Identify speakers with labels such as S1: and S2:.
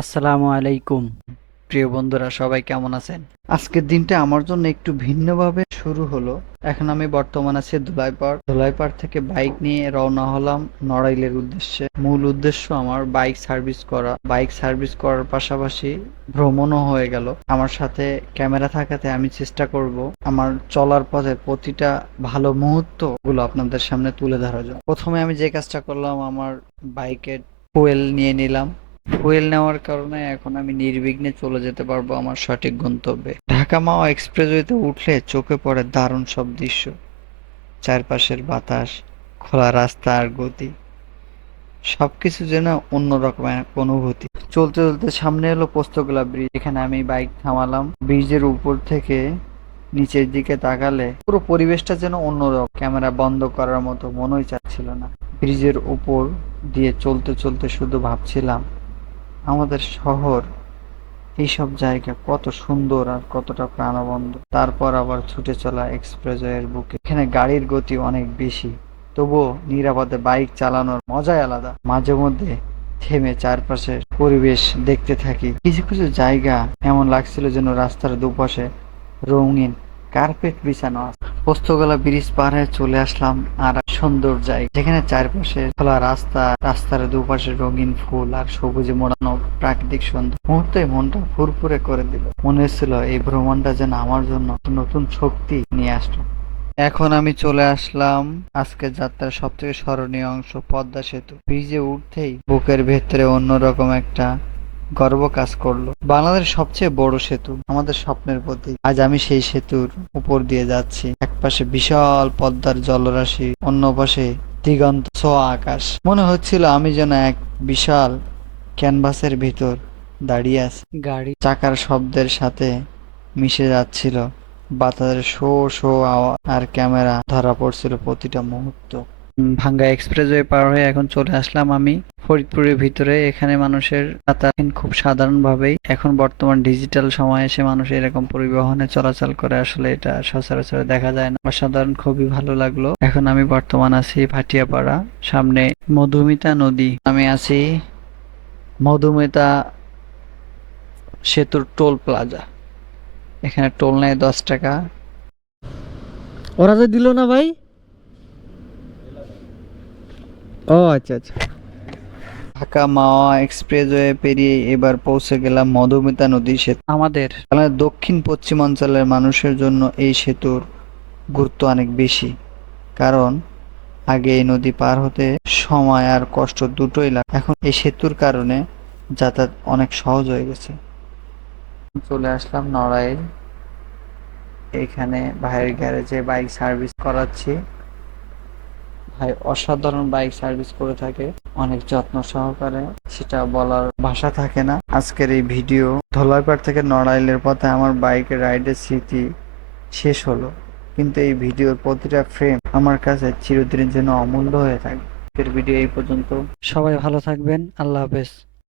S1: আসসালামু আলাইকুম। প্রিয় বন্ধুরা, সবাই কেমন আছেন? আজকের দিনটা আমার জন্য একটু ভিন্নভাবে শুরু হলো। এখন আমি বর্তমান আছি ধুলাইপাড়। ধুলাইপাড় থেকে বাইক নিয়ে রওনা হলাম নড়াইলের উদ্দেশ্যে। মূল উদ্দেশ্য আমার বাইক সার্ভিস করা। বাইক সার্ভিস করার পাশাপাশি ভ্রমণও হয়ে গেল। আমার সাথে ক্যামেরা থাকাতে আমি চেষ্টা করব আমার চলার পথের প্রতিটা ভালো মুহূর্তগুলো আপনাদের সামনে তুলে ধরা জন্য। প্রথমে আমি যে কাজটা করলাম, আমার বাইকের ফুয়েল নিয়ে নিলাম। ফুয়েল নেওয়ার কারণে এখন আমি নির্বিঘ্নে চলে যেতে পারব আমার সঠিক গন্তব্যে। ঢাকা মাওয়া এক্সপ্রেসওয়েতে উঠলে চোখে পড়ে দারুণ সব দৃশ্য। চারপাশের বাতাস, খোলা রাস্তা আর গতি। সবকিছু যেন অন্যরকম এক অনুভূতি। চলতে চলতে সামনে এলো পোস্তগোলা ব্রিজ। এখানে আমি বাইক থামালাম। ব্রিজের উপর থেকে নিচের দিকে তাকালে পুরো পরিবেশটা যেন অন্যরকম। ক্যামেরা বন্ধ করার মতো মনেই চাচ্ছিল না। ব্রিজের উপর দিয়ে চলতে চলতে শুধু ভাবছিলাম আমাদের শহর, এইসব জায়গা কত সুন্দর আর কতটা প্রাণবন্ত। তারপর আবার ছুটে চলা এক্সপ্রেসওয়ের বুকে। এখানে গাড়ির গতি অনেক বেশি, তবুও নিরাপদে বাইক চালানোর মজাই আলাদা। মাঝে মধ্যে থেমে চারপাশের পরিবেশ দেখতে থাকি। কিছু কিছু জায়গা এমন লাগছিল যেন রাস্তার দুপাশে রঙিন কার্পেট বিছানো আছে। পোস্তগোলা ব্রিজ পার হয়ে চলে আসলাম আর সুন্দর জায়গা। যেখানে চারপাশে খোলা রাস্তা, রাস্তার দুপাশে রঙিন ফুল আর সবুজে মোড়ানো প্রাকৃতিক সুন্দর মুহূর্তে মনটা ফুরফুরে করে দিল। মনে হচ্ছিল এই ভ্রমণটা যেন আমার জন্য নতুন শক্তি নিয়ে আসলো। এখন আমি চলে আসলাম আজকের যাত্রার সব থেকে স্মরণীয় অংশ, পদ্মা সেতু। ব্রিজে উঠতেই বুকের ভেতরে অন্যরকম একটা গর্ব কাজ করল। বাংলাদেশের সবচেয়ে বড় সেতু আমাদের স্বপ্নের প্রতীক। আজ আমি সেই সেতুর উপর দিয়ে যাচ্ছি। এক পাশে বিশাল পদ্মার জলরাশি, অন্য পাশে দিগন্ত ছোঁয়া আকাশ। মনে হচ্ছিল আমি যেন এক বিশাল ক্যানভাসের ভিতর দাঁড়িয়ে আছি। গাড়ি চাকার শব্দের সাথে মিশে যাচ্ছিল। বাতাসের শো শো আওয়াজ আর ক্যামেরা ধরা পড়ছিল প্রতিটা মুহূর্ত। ভাঙ্গা এক্সপ্রেসওয়ে পার হয়ে এখন চলে আসলাম আমি। ফরিদপুরের ভিতরে এখানে মানুষের যাতায়াত খুব সাধারণভাবেই। এখন বর্তমান ডিজিটাল সময়ে এসে মানুষ এরকম পরিবহনে চলাচল করে, আসলে এটা সচরাচর দেখা যায় না। অসাধারণ, খুবই ভালো লাগল। এখন আমি বর্তমান আছি ভাটিয়াপাড়া, সামনে মধুমিতা নদী। আমি আছি মধুমিতা সেতুর টোল প্লাজা। এখানে টোল নেয় দশ টাকা।
S2: ওরা যে দিল না ভাই? ও আচ্ছা আচ্ছা।
S1: ঢাকা মাওয়া এক্সপ্রেসওয়ে পেরিয়ে এবার পৌঁছে গেলাম মধুমিতা নদী সেতু। আমাদের দক্ষিণ পশ্চিমাঞ্চলের মানুষের জন্য এই সেতুর গুরুত্ব অনেক বেশি, কারণ আগে এই নদী পার হতে সময় আর কষ্ট দুটোই লাগে। এখন এই সেতুর কারণে যাতায়াত অনেক সহজ হয়ে গেছে। চলে আসলাম নড়াইল। এখানে ভাইয়ের গ্যারেজে বাইক সার্ভিস করাচ্ছি। ভাই অসাধারণ বাইক সার্ভিস করে থাকে। অনেক যত্ন সহকারে সেটা বলার ভাষা থাকে না। আজকের এই ভিডিও ধলাইপাড় থেকে নড়াইলের পথে আমার বাইকের রাইডের স্মৃতি শেষ হলো। কিন্তু এই ভিডিওর প্রতিটা ফ্রেম আমার কাছে চিরদিনের জন্য অমূল্য হয়ে থাকে। ভিডিও এই পর্যন্ত। সবাই ভালো থাকবেন। আল্লাহ হাফেজ।